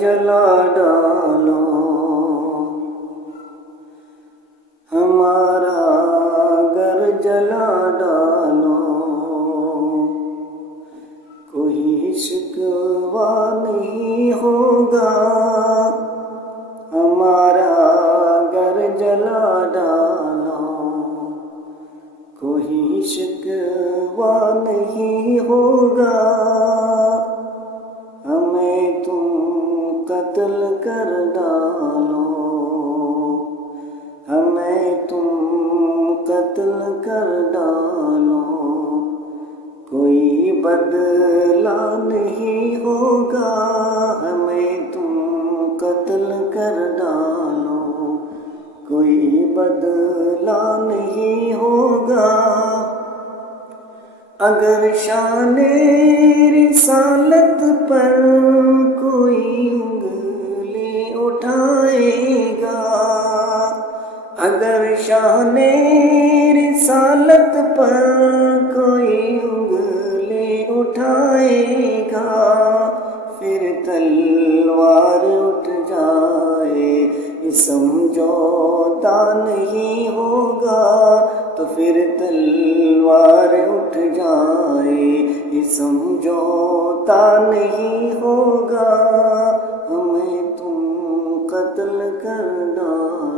جلا ڈالو، ہمارا گھر جلا ڈالو، کوئی شکوہ نہیں ہوگا، ہمارا گھر جلا ڈالو، کوئی شکوہ نہیں ہوگا، ہمیں تم قتل کر ڈالو، ہمیں تم قتل کر ڈالو، کوئی بدلہ نہیں ہوگا، ہمیں تم قتل کر ڈالو، کوئی بدلہ نہیں ہوگا، اگر شان رسالت پر کوئی انگلی اٹھائے گا، اگر شان رسالت پر کوئی انگلی اٹھائے گا، پھر تلوار اٹھ جائے یہ سمجھوتا نہیں ہوگا، تو پھر تلوار اٹھ جائے یہ سمجھوتا نہیں ہوگا، ہمیں تم قتل کر ڈالو۔